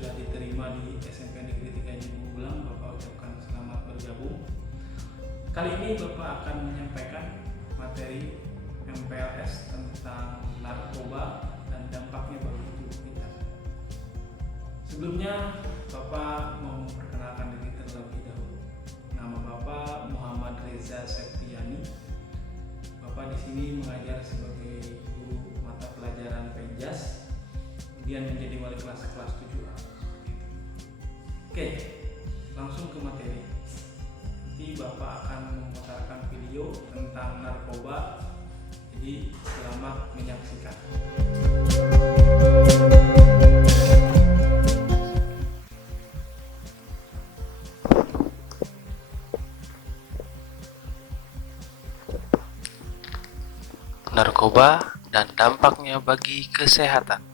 sudah diterima di SMP Negeri 3 Jimbulang, Bapak ucapkan selamat bergabung. Kali ini Bapak akan menyampaikan materi MPLS tentang narkoba dan dampaknya bagi tubuh kita. Sebelumnya Bapak mau memperkenalkan diri terlebih dahulu. Nama Bapak Muhammad Reza Septiani. Bapak di sini mengajar sebagai guru mata pelajaran Penjas, kemudian menjadi wali kelas 7A. Oke, langsung ke materi. Nanti Bapak akan memutarkan video tentang narkoba, jadi selamat menyaksikan. Narkoba dan dampaknya bagi kesehatan.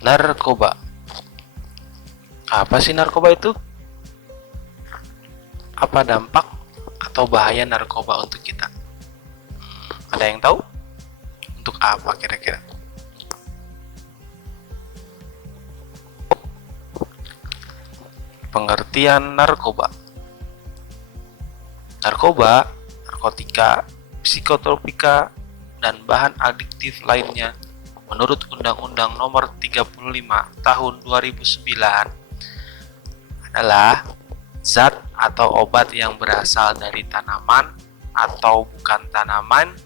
Narkoba. Apa sih narkoba itu? Apa dampak atau bahaya narkoba untuk kita? Ada yang tahu? Untuk apa kira-kira? Pengertian narkoba. Narkoba, narkotika, psikotropika, dan bahan adiktif lainnya menurut Undang-Undang Nomor 35 Tahun 2009 adalah zat atau obat yang berasal dari tanaman atau bukan tanaman,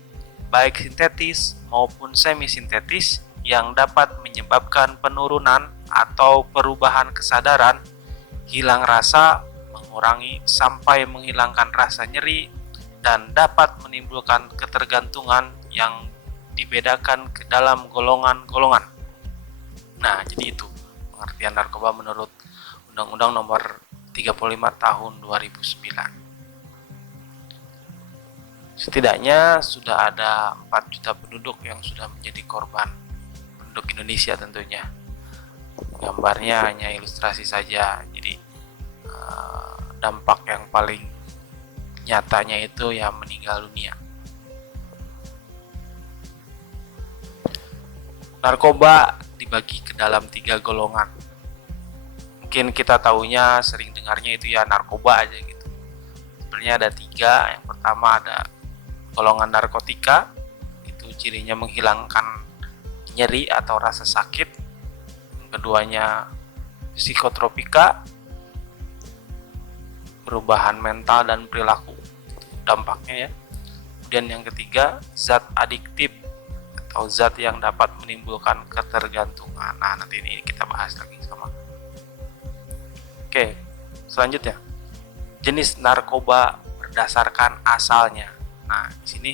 baik sintetis maupun semi-sintetis, yang dapat menyebabkan penurunan atau perubahan kesadaran, hilang rasa, mengurangi sampai menghilangkan rasa nyeri, dan dapat menimbulkan ketergantungan yang dibedakan ke dalam golongan-golongan. Nah, jadi itu pengertian narkoba menurut Undang-Undang Nomor 35 Tahun 2009. Setidaknya sudah ada 4 juta penduduk yang sudah menjadi korban, penduduk Indonesia tentunya. Gambarnya hanya ilustrasi saja, jadi dampak yang paling nyatanya itu ya meninggal dunia. Narkoba dibagi ke dalam 3 golongan. Mungkin kita taunya sering dengarnya itu ya narkoba aja gitu. Sebenarnya ada 3. Yang pertama ada golongan narkotika, itu cirinya menghilangkan nyeri atau rasa sakit. Yang keduanya psikotropika, perubahan mental dan perilaku, dampaknya ya. Kemudian yang ketiga, zat adiktif atau zat yang dapat menimbulkan ketergantungan. Nah, nanti ini kita bahas lagi sama. Oke, selanjutnya jenis narkoba berdasarkan asalnya. Nah, di sini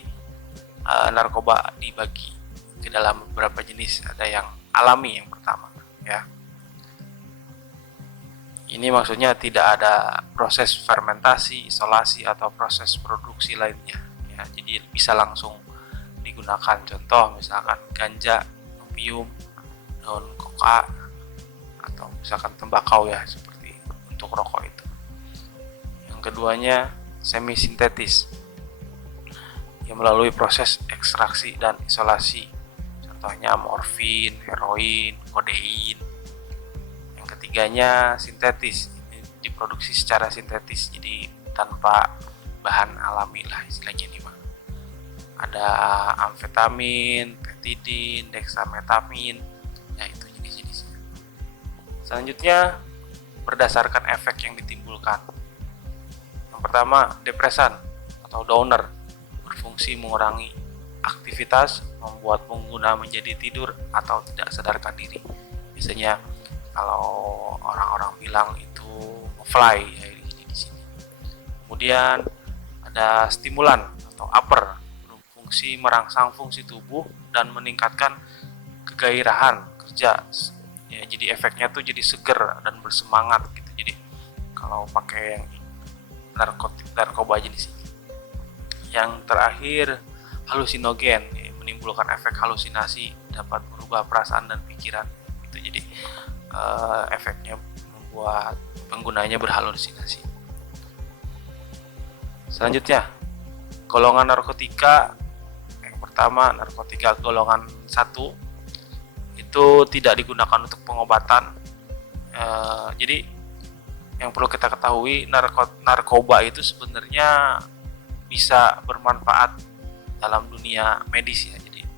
narkoba dibagi ke dalam beberapa jenis. Ada yang alami yang pertama, ya. Ini maksudnya tidak ada proses fermentasi, isolasi, atau proses produksi lainnya. Ya, jadi bisa langsung digunakan. Contoh misalkan ganja, opium, daun koka, atau misalkan tembakau ya, seperti untuk rokok itu. Yang keduanya semi sintetis, yang melalui proses ekstraksi dan isolasi. Contohnya morfin, heroin, kodein. Ketiganya sintetis, ini diproduksi secara sintetis, jadi tanpa bahan alami lah istilahnya ini Bang. Ada amfetamin, petidin, dexametamin, ya itu jenis-jenisnya. Selanjutnya berdasarkan efek yang ditimbulkan. Yang pertama, depresan atau downer, berfungsi mengurangi aktivitas, membuat pengguna menjadi tidur atau tidak sadarkan diri. Biasanya kalau orang-orang bilang itu fly ya di sini. Kemudian ada stimulan atau upper, berfungsi merangsang fungsi tubuh dan meningkatkan kegairahan kerja. Ya, jadi efeknya tuh jadi seger dan bersemangat gitu. Jadi kalau pakai yang narkoba jenis ini. Yang terakhir halusinogen, ya, menimbulkan efek halusinasi, dapat merubah perasaan dan pikiran. Gitu. Jadi efeknya membuat penggunanya berhalusinasi. Selanjutnya, golongan narkotika yang pertama, narkotika golongan 1 itu tidak digunakan untuk pengobatan. Jadi yang perlu kita ketahui, narkoba itu sebenarnya bisa bermanfaat dalam dunia medis ya. Jadi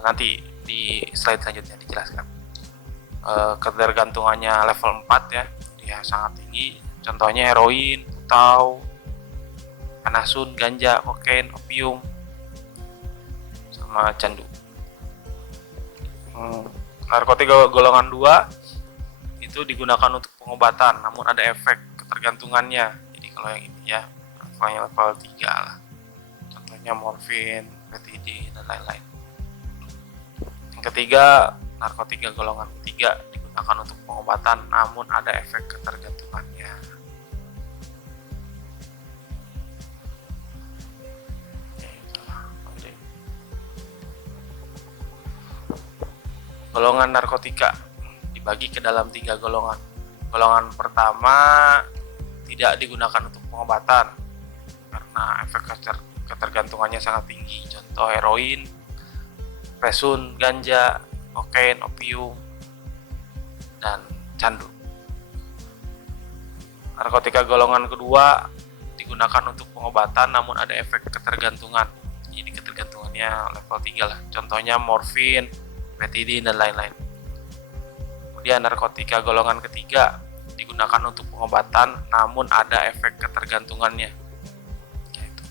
nanti di slide selanjutnya dijelaskan. Ketergantungannya level 4 ya, dia sangat tinggi. Contohnya heroin, putau, panasun, ganja, kokain, opium, sama candu. Narkotika golongan 2 itu digunakan untuk pengobatan, namun ada efek ketergantungannya. Jadi kalau yang ini ya, level 3 lah. Contohnya morfin, petidin, dan lain-lain. Yang ketiga, narkotika golongan 3 digunakan untuk pengobatan, namun ada efek ketergantungannya. Golongan narkotika dibagi ke dalam 3 golongan. Golongan pertama tidak digunakan untuk pengobatan karena efek ketergantungannya sangat tinggi. Contoh heroin, presun, ganja, kokain, opium, dan candu. Narkotika golongan kedua digunakan untuk pengobatan namun ada efek ketergantungan. Jadi ketergantungannya level 3 lah. Contohnya morfin, petidin, dan lain-lain. Kemudian narkotika golongan ketiga digunakan untuk pengobatan namun ada efek ketergantungannya. Yaitu,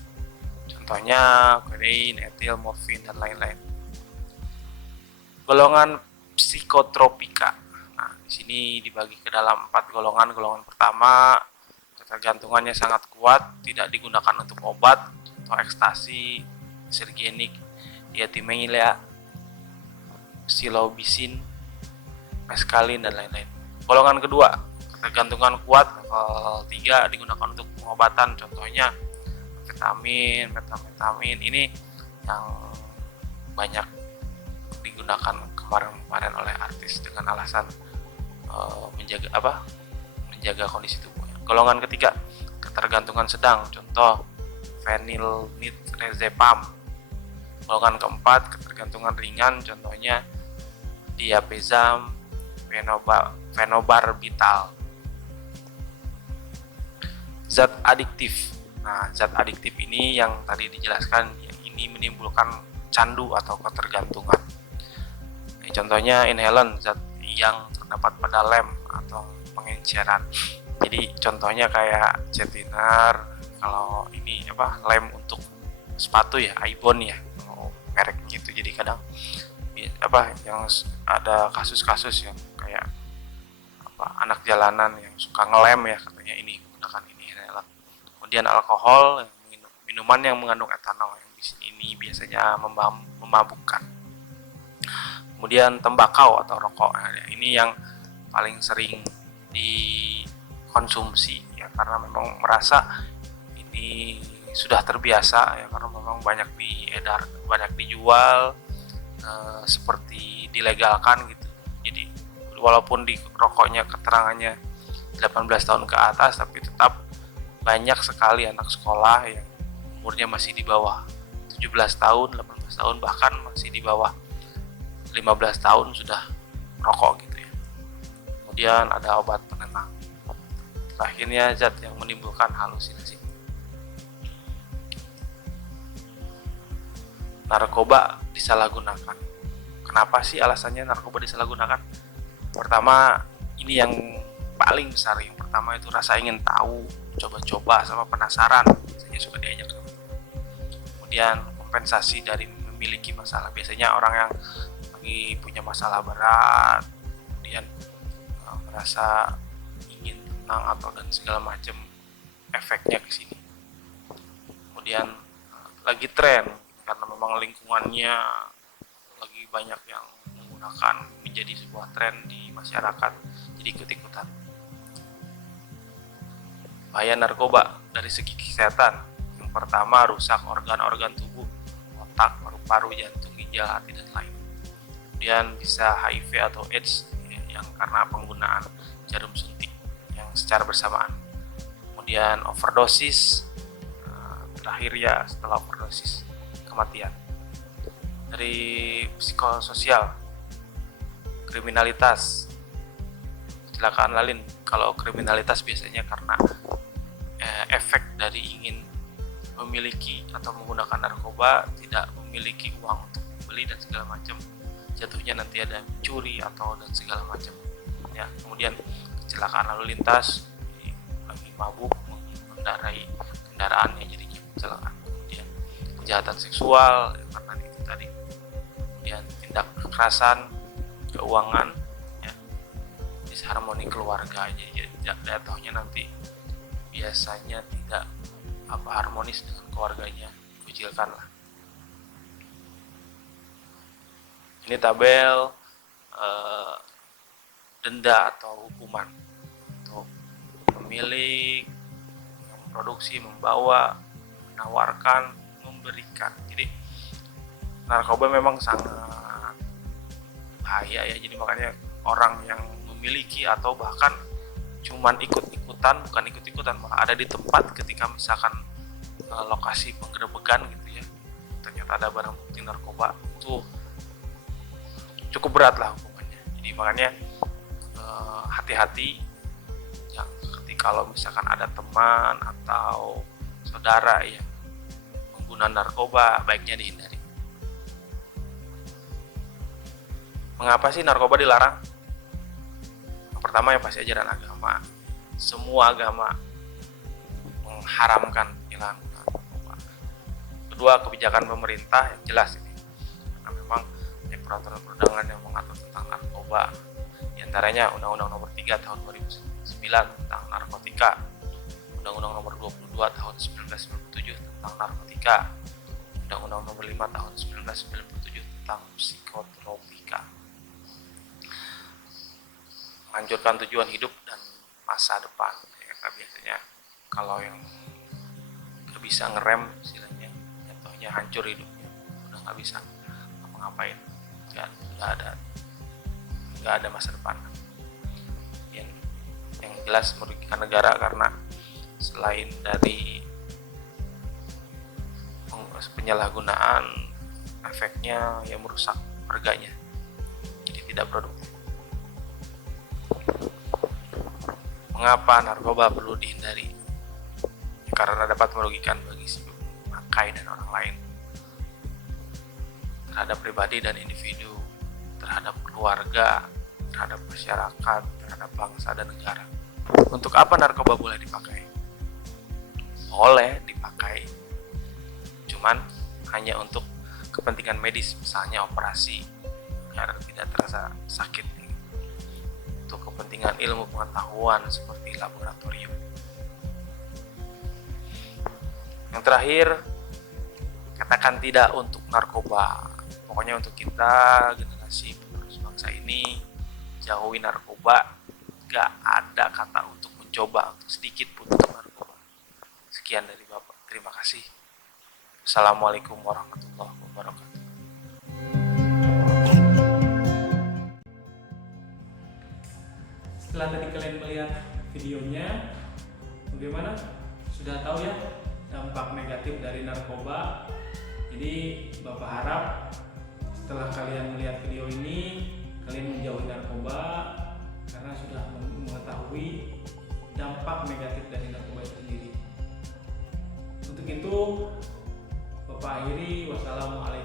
contohnya kodein, etil, morfin, dan lain-lain. Golongan psikotropika. Nah, di sini dibagi ke dalam 4 golongan. Golongan pertama ketergantungannya sangat kuat, tidak digunakan untuk obat, contoh ekstasi, sergenik, diethylmethylea, psilocybin, meskalin, dan lain-lain. Golongan kedua, ketergantungan kuat level 3 digunakan untuk pengobatan, contohnya amfetamin, metamfetamin. Ini yang banyak digunakan kemarin oleh artis dengan alasan menjaga kondisi tubuhnya. Golongan ketiga, ketergantungan sedang, contoh phenylnitrazepam. Golongan keempat, ketergantungan ringan, contohnya diazepam, phenobarbital. Zat adiktif. Nah, zat adiktif ini yang tadi dijelaskan, yang ini menimbulkan candu atau ketergantungan. Nah, contohnya inhalan, zat yang terdapat pada lem atau pengenceran. Jadi contohnya kayak jetiner, kalau ini lem untuk sepatu ya, Ibon ya, mereknya itu. Jadi kadang yang ada kasus-kasus yang kayak anak jalanan yang suka ngelem ya, katanya ini menggunakan ini. Kemudian alkohol, minuman yang mengandung etanol, yang di sini ini biasanya memabukkan. Kemudian tembakau atau rokok, ini yang paling sering dikonsumsi ya, karena memang merasa ini sudah terbiasa ya, karena memang banyak diedar, banyak dijual, seperti dilegalkan gitu. Jadi walaupun di rokoknya keterangannya 18 tahun ke atas, tapi tetap banyak sekali anak sekolah yang umurnya masih di bawah 17 tahun, 18 tahun, bahkan masih di bawah 15 tahun sudah merokok gitu ya. Kemudian ada obat penenang. Terakhirnya zat yang menimbulkan halusinasi. Narkoba disalahgunakan. Kenapa sih alasannya narkoba disalahgunakan? Pertama, ini yang paling besar. Yang pertama itu rasa ingin tahu, coba-coba, sama penasaran. Biasanya suka diajak sama. Kemudian kompensasi dari memiliki masalah. Biasanya orang yang lagi punya masalah berat, kemudian merasa ingin tenang atau dan segala macam, efeknya ke sini. Kemudian lagi tren karena memang lingkungannya lagi banyak yang menggunakan, menjadi sebuah tren di masyarakat, jadi ikut-ikutan. Bahaya narkoba dari segi kesehatan. Yang pertama, rusak organ-organ tubuh, otak, paru-paru, jantung, ginjal, hati, dan lain. Kemudian bisa HIV atau AIDS yang karena penggunaan jarum suntik yang secara bersamaan. Kemudian overdosis, terakhir ya setelah overdosis, kematian. dari psikososial, kriminalitas, kecelakaan lalin. Kalau kriminalitas biasanya karena efek dari ingin memiliki atau menggunakan narkoba, tidak memiliki uang untuk membeli dan segala macam, jatuhnya nanti ada curi atau dan segala macam ya. Kemudian kecelakaan lalu lintas, lagi mabuk mengendarai kendaraan yang jadinya kecelakaan. Kemudian kejahatan seksual ya, karena itu tadi. Kemudian tindak kekerasan, keuangan ya, disharmoni keluarga, jadi jatuhnya nanti biasanya tidak harmonis dengan keluarganya, kucilkan lah. Ini tabel denda atau hukuman untuk pemilik, memproduksi, membawa, menawarkan, memberikan. Jadi narkoba memang sangat bahaya ya. Jadi makanya orang yang memiliki atau bahkan cuman bukan ikut-ikutan malah ada di tempat ketika misalkan lokasi penggerebekan gitu ya, ternyata ada barang bukti narkoba, itu cukup berat lah hukumannya. Jadi makanya hati-hati yang ketika kalau misalkan ada teman atau saudara yang menggunakan narkoba, baiknya dihindari. Mengapa sih narkoba dilarang? Yang pertama yang pasti ajaran agama. Semua agama mengharamkan penggunaan narkoba. Kedua, kebijakan pemerintah yang jelas ini. Karena memang peraturan perundangan yang mengatur tentang narkoba, di antaranya Undang-Undang Nomor 3 Tahun 2009 tentang narkotika, Undang-Undang Nomor 22 Tahun 1997 tentang narkotika, Undang-Undang Nomor 5 Tahun 1997 tentang psikotropika. Menghancurkan tujuan hidup dan masa depan. Ya, biasanya kalau yang nggak bisa ngerem, istilahnya jatuhnya hancur hidupnya, udah nggak bisa ngapa-ngapain. Nggak ada masa depan. Yang jelas merugikan negara karena selain dari penyalahgunaan, efeknya yang merusak harganya, jadi tidak produktif. Mengapa narkoba perlu dihindari? Ya, karena dapat merugikan bagi si pemakai dan orang lain, terhadap pribadi dan individu, terhadap keluarga, terhadap masyarakat, terhadap bangsa dan negara. Untuk apa narkoba boleh dipakai? Boleh dipakai, cuman hanya untuk kepentingan medis, misalnya operasi agar tidak terasa sakit. Untuk kepentingan ilmu pengetahuan seperti laboratorium. Yang terakhir, katakan tidak untuk narkoba. Pokoknya untuk kita, generasi penerus bangsa ini, jauhi narkoba. Gak ada kata untuk mencoba, untuk sedikit pun untuk narkoba. Sekian dari Bapak. Terima kasih. Assalamualaikum warahmatullahi wabarakatuh. Setelah tadi kalian melihat videonya, bagaimana? Sudah tahu ya dampak negatif dari narkoba. Jadi Bapak harap setelah kalian melihat video ini, kalian menjauhi narkoba karena sudah mengetahui dampak negatif dari narkoba itu sendiri. Untuk itu, Bapak akhiri. Wassalamualaikum